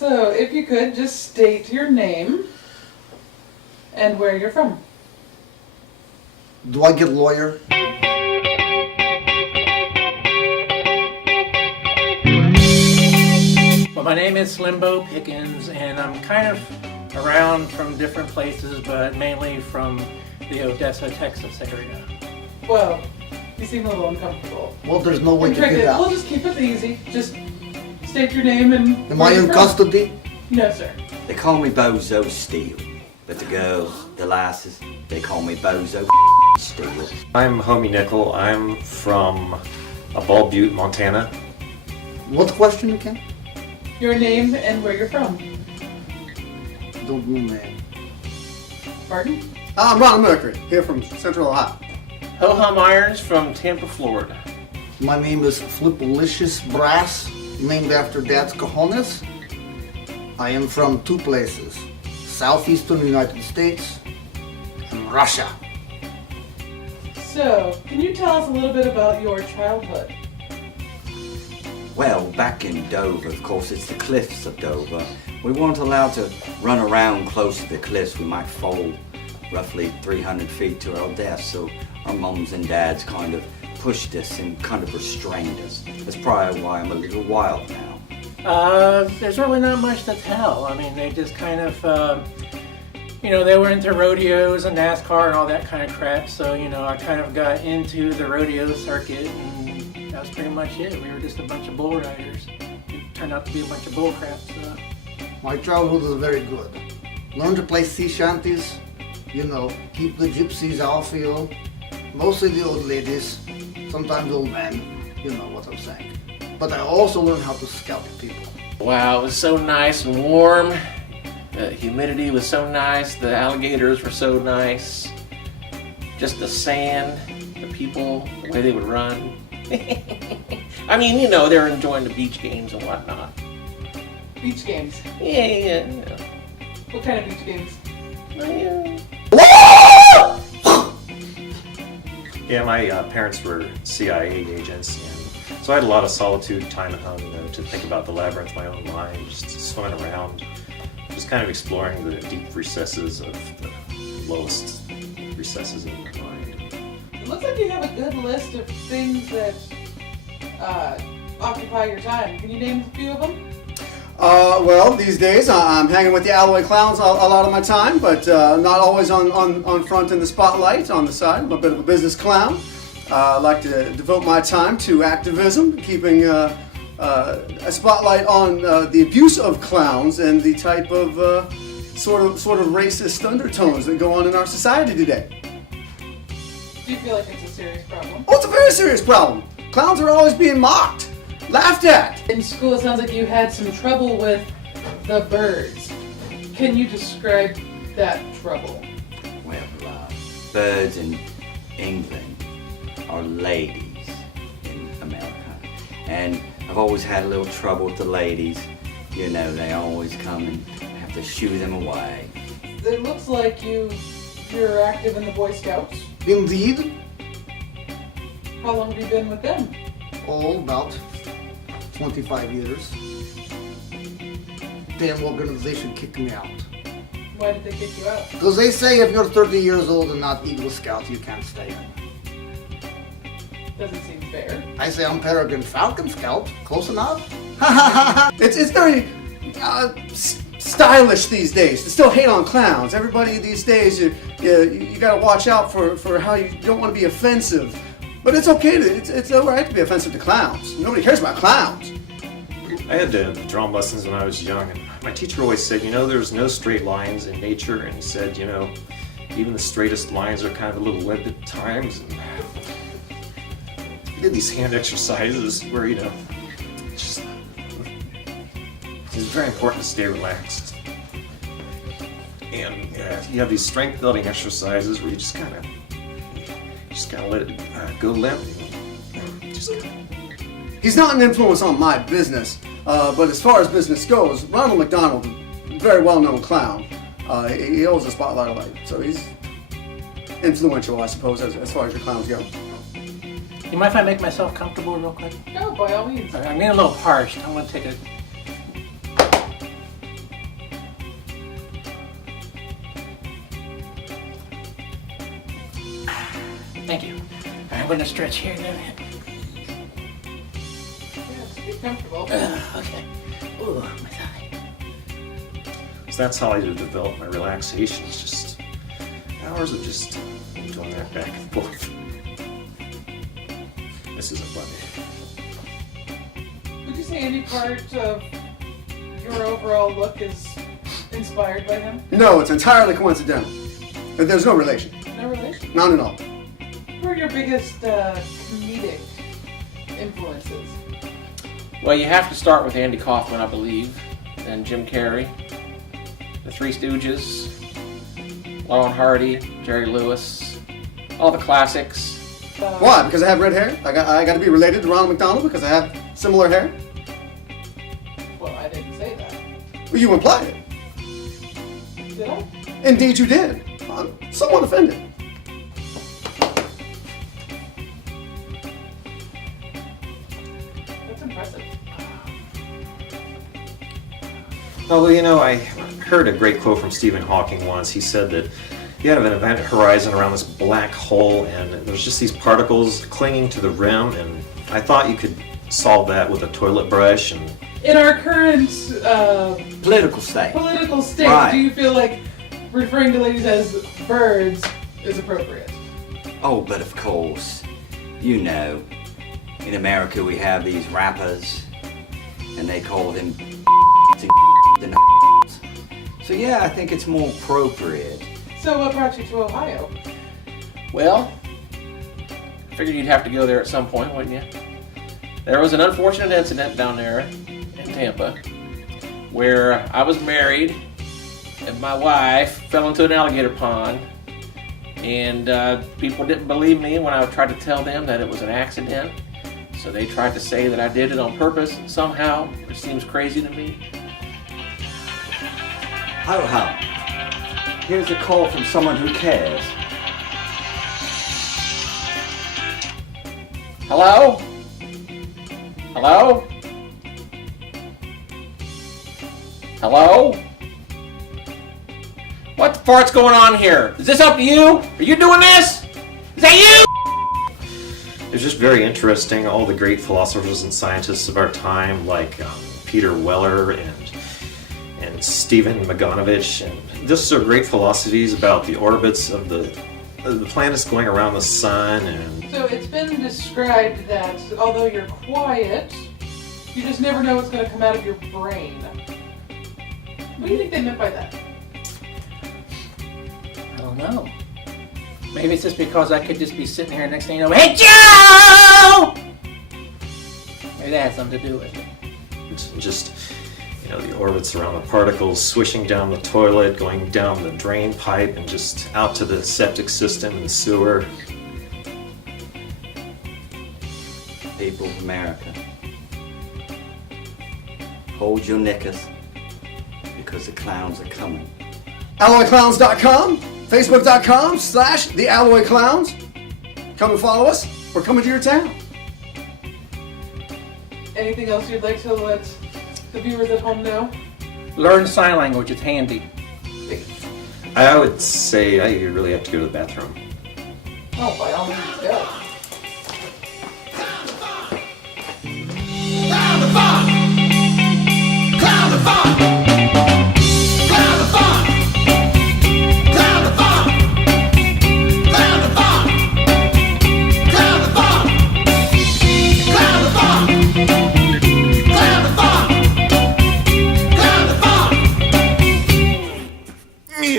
So, if you could, just state your name and where you're from. Do I get lawyer? Well, my name is Slimbo Pickens, and I'm kind of around from different places, but mainly from the Odessa, Texas area. Well, you seem a little uncomfortable. Well, there's no way to Trick get it. out. We'll just keep it easy. Just state your name and Am where I you're in from. custody? No, sir. They call me Bozo Steel, but the girls, the lasses, they call me Bozo Steel. I'm Homie Nickel. I'm from Bald Butte, Montana. What's the question again? Your name and where you're from. Don't know, man. Pardon? I'm Ron Mercury, here from Central Ohio. Ho-Hum Irons from Tampa, Florida. My name is Flipalicious Brass, named after Dad's cojones. I am from two places, southeastern United States and Russia. So, can you tell us a little bit about your childhood? Well, back in Dover, of course, it's the cliffs of Dover. We weren't allowed to run around close to the cliffs. We might fall roughly 300 feet to our death, so our mums and dads kind of pushed us and kind of restrained us. That's probably why I'm a little wild now. There's really not much to tell. I mean, they just kind of, they were into rodeos and NASCAR and all that kind of crap. So, I kind of got into the rodeo circuit, and that was pretty much it. We were just a bunch of bull riders. It turned out to be a bunch of bull crap. So. My childhood was very good. Learned to play sea shanties, keep the gypsies off you. Mostly the old ladies, sometimes old men, you know what I'm saying. But I also learned how to scout people. Wow, it was so nice and warm. The humidity was so nice. The alligators were so nice. Just the sand, the people, the way they would run. I mean, they were enjoying the beach games and whatnot. Beach games. Yeah. What kind of beach games? Yeah, my parents were CIA agents, and so I had a lot of solitude, time at home, to think about the labyrinth of my own mind, just swimming around, just kind of exploring the deep recesses of the lowest recesses of my mind. It looks like you have a good list of things that occupy your time. Can you name a few of them? Well, these days I'm hanging with the Alloy Clowns a lot of my time, but not always on front in the spotlight, on the side. I'm a bit of a business clown. I like to devote my time to activism, keeping a spotlight on the abuse of clowns and the type of sort of racist undertones that go on in our society today. Do you feel like it's a serious problem? Oh, it's a very serious problem. Clowns are always being mocked, laughed at. In school, it sounds like you had some trouble with the birds. Can you describe that trouble? Well, birds in England are ladies in America. And I've always had a little trouble with the ladies. They always come and have to shoo them away. It looks like you're active in the Boy Scouts. Indeed, How long have you been with them? about 25 years. Damn organization kicked me out. Why did they kick you out? Because they say if you're 30 years old and not Eagle Scout, you can't stay in. Doesn't seem fair. I say I'm Peregrine Falcon Scout. Close enough? It's very stylish these days to still hate on clowns. Everybody these days, you got to watch out for how you don't want to be offensive. But it's okay it's all right to be offensive to clowns. Nobody cares about clowns. I had drum lessons when I was young, and my teacher always said, there's no straight lines in nature, and he said, even the straightest lines are kind of a little webbed at times. And he did these hand exercises where, it's very important to stay relaxed. And you have these strength building exercises where you just kind of let it go limp. He's not an influence on my business, but as far as business goes, Ronald McDonald, a very well-known clown, he holds a spotlight light, so he's influential, I suppose, as far as your clowns go. You mind if I make myself comfortable real quick? No, by all means. I'm getting a little parched. I'm going to take a Thank you. I'm going to stretch here then. Yeah, just be comfortable. Okay. Ooh, my thigh. So that's how I develop my relaxation. It's just hours of just doing that back and forth. This isn't funny. Would you say any part of your overall look is inspired by him? No, it's entirely coincidental. There's no relation. No relation? None at all. Who are your biggest comedic influences? Well, you have to start with Andy Kaufman, I believe, then Jim Carrey, the Three Stooges, Laurel and Hardy, Jerry Lewis, all the classics. Why? Because I have red hair? I got to be related to Ronald McDonald because I have similar hair? Well, I didn't say that. Well, you implied it. Did I? Indeed you did. I'm somewhat offended. That's impressive. Oh, well, you know, I heard a great quote from Stephen Hawking once. He said that you have an event horizon around this black hole, and there's just these particles clinging to the rim, and I thought you could solve that with a toilet brush. And In our current Political state. political state, Right. do you feel like referring to ladies as birds is appropriate? Oh, but of course, you know, in America we have these rappers, and they call them and so yeah, I think it's more appropriate. So what brought you to Ohio? Well, I figured you'd have to go there at some point, wouldn't you? There was an unfortunate incident down there in Tampa where I was married and my wife fell into an alligator pond, and people didn't believe me when I tried to tell them that it was an accident. So they tried to say that I did it on purpose somehow, which seems crazy to me. Ho ho. Here's a call from someone who cares. Hello? Hello? Hello? What the fart's going on here? Is this up to you? Are you doing this? Is that you? it's just very interesting, all the great philosophers and scientists of our time, like Peter Weller and Stephen Maganovich, and just are great philosophies about the orbits of the planets going around the sun. And So it's been described that although you're quiet, you just never know what's going to come out of your brain. What do you think they meant by that? I don't know. Maybe it's just because I could just be sitting here next thing you know, hey Joe! Maybe that has something to do with it. it's just, you know, the orbits around the particles swishing down the toilet, going down the drain pipe, and just out to the septic system and sewer. People of America, hold your knickers, because the clowns are coming. AlloyClowns.com, Facebook.com/TheAlloyClowns. Come and follow us. We're coming to your town. Anything else you'd like to let the viewers at home know? Learn sign language, it's handy. I would say I really have to go to the bathroom. Oh, by all means, go.